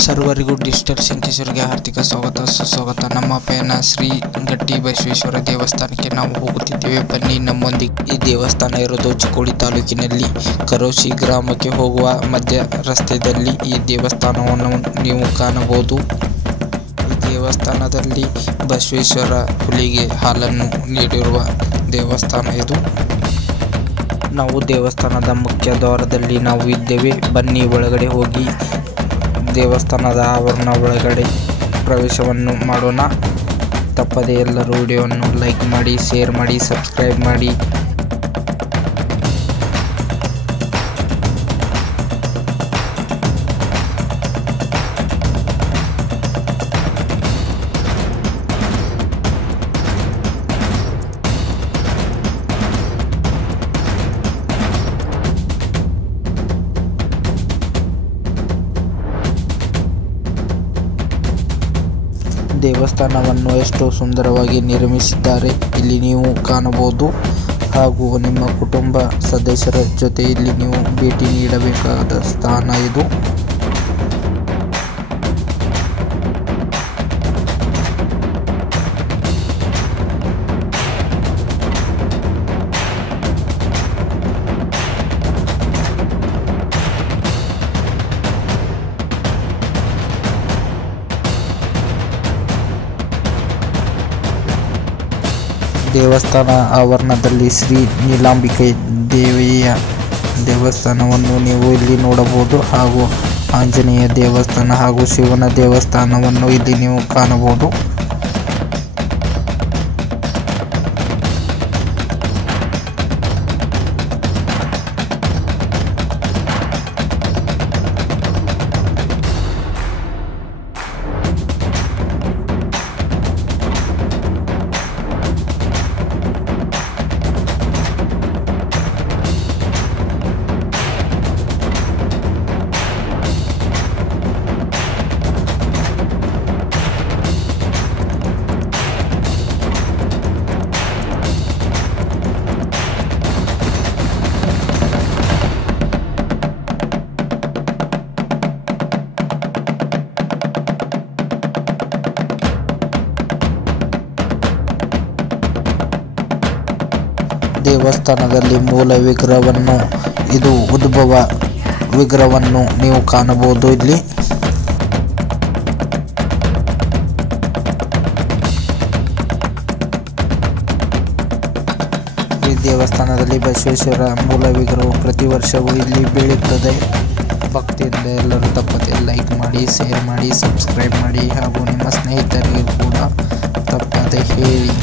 ಸರ್ವರಿಗೂ ಡಿಜಿಟಲ್ ಶಂಕೇಶ್ವರಿಗೆ ಆರ್ಥಿಕ ಸ್ವಾಗತ ಸುಸ್ವಾಗತ. ನಮ್ಮ ಪಯಣ ಶ್ರೀ ಗಟ್ಟಿ ಬಸವೇಶ್ವರ ದೇವಸ್ಥಾನಕ್ಕೆ ನಾವು ಹೋಗುತ್ತಿದ್ದೇವೆ. ಬನ್ನಿ ನಮ್ಮೊಂದಿಗೆ. ಈ ದೇವಸ್ಥಾನ ಇರೋದು ಚಿಕ್ಕೋಡಿ ತಾಲೂಕಿನಲ್ಲಿ ಕರೋಶಿ ಗ್ರಾಮಕ್ಕೆ ಹೋಗುವ ಮಧ್ಯ ರಸ್ತೆಯಲ್ಲಿ ಈ ದೇವಸ್ಥಾನವನ್ನು ನೀವು ಕಾಣಬಹುದು. ಈ ದೇವಸ್ಥಾನದಲ್ಲಿ ಬಸವೇಶ್ವರ ಹುಲಿಗೆ ಹಾಲನ್ನು ನೀಡಿರುವ ದೇವಸ್ಥಾನ ಇದು. ನಾವು ದೇವಸ್ಥಾನದ ಮುಖ್ಯ ದ್ವಾರದಲ್ಲಿ ನಾವು ಇದ್ದೇವೆ. ಬನ್ನಿ ಒಳಗಡೆ ಹೋಗಿ ದೇವಸ್ಥಾನದ ಆವರಣ ಒಳಗಡೆ ಪ್ರವೇಶವನ್ನು ಮಾಡೋಣ. ತಪ್ಪದೆ ಎಲ್ಲರೂ ವಿಡಿಯೋವನ್ನು ಲೈಕ್ ಮಾಡಿ, ಶೇರ್ ಮಾಡಿ, ಸಬ್ಸ್ಕ್ರೈಬ್ ಮಾಡಿ. ದೇವಸ್ಥಾನವನ್ನು ಎಷ್ಟು ಸುಂದರವಾಗಿ ನಿರ್ಮಿಸಿದ್ದಾರೆ ಇಲ್ಲಿ ನೀವು ಕಾಣಬಹುದು. ಹಾಗೂ ನಿಮ್ಮ ಕುಟುಂಬ ಸದಸ್ಯರ ಜೊತೆ ಇಲ್ಲಿ ನೀವು ಭೇಟಿ ನೀಡಬೇಕಾದ ಸ್ಥಾನ ಇದು. ದೇವಸ್ಥಾನ ಆವರಣದಲ್ಲಿ ಶ್ರೀ ನೀಲಾಂಬಿಕೆ ದೇವಿಯ ದೇವಸ್ಥಾನವನ್ನು ನೀವು ಇಲ್ಲಿ ನೋಡಬಹುದು. ಹಾಗೂ ಆಂಜನೇಯ ದೇವಸ್ಥಾನ ಹಾಗೂ ಶಿವನ ದೇವಸ್ಥಾನವನ್ನು ಇಲ್ಲಿ ನೀವು ಕಾಣಬಹುದು. ದೇವಸ್ಥಾನದಲ್ಲಿ ಮೂಲ ವಿಗ್ರಹವನ್ನು, ಇದು ಉದ್ಭವ ವಿಗ್ರಹವನ್ನು ನೀವು ಕಾಣಬಹುದು ಇಲ್ಲಿ. ಈ ದೇವಸ್ಥಾನದಲ್ಲಿ ಬಸವೇಶ್ವರ ಮೂಲ ವಿಗ್ರಹವು ಪ್ರತಿ ವರ್ಷವೂ ಇಲ್ಲಿ ಬೀಳುತ್ತದೆ. ಭಕ್ತಿಯಿಂದ ಎಲ್ಲರೂ ತಪ್ಪದೆ ಲೈಕ್ ಮಾಡಿ, ಶೇರ್ ಮಾಡಿ, ಸಬ್ಸ್ಕ್ರೈಬ್ ಮಾಡಿ ಹಾಗೂ ನಿಮ್ಮ ಸ್ನೇಹಿತರಿಗೆ ಕೂಡ ತಪ್ಪದೆ ಹೇಳಿ.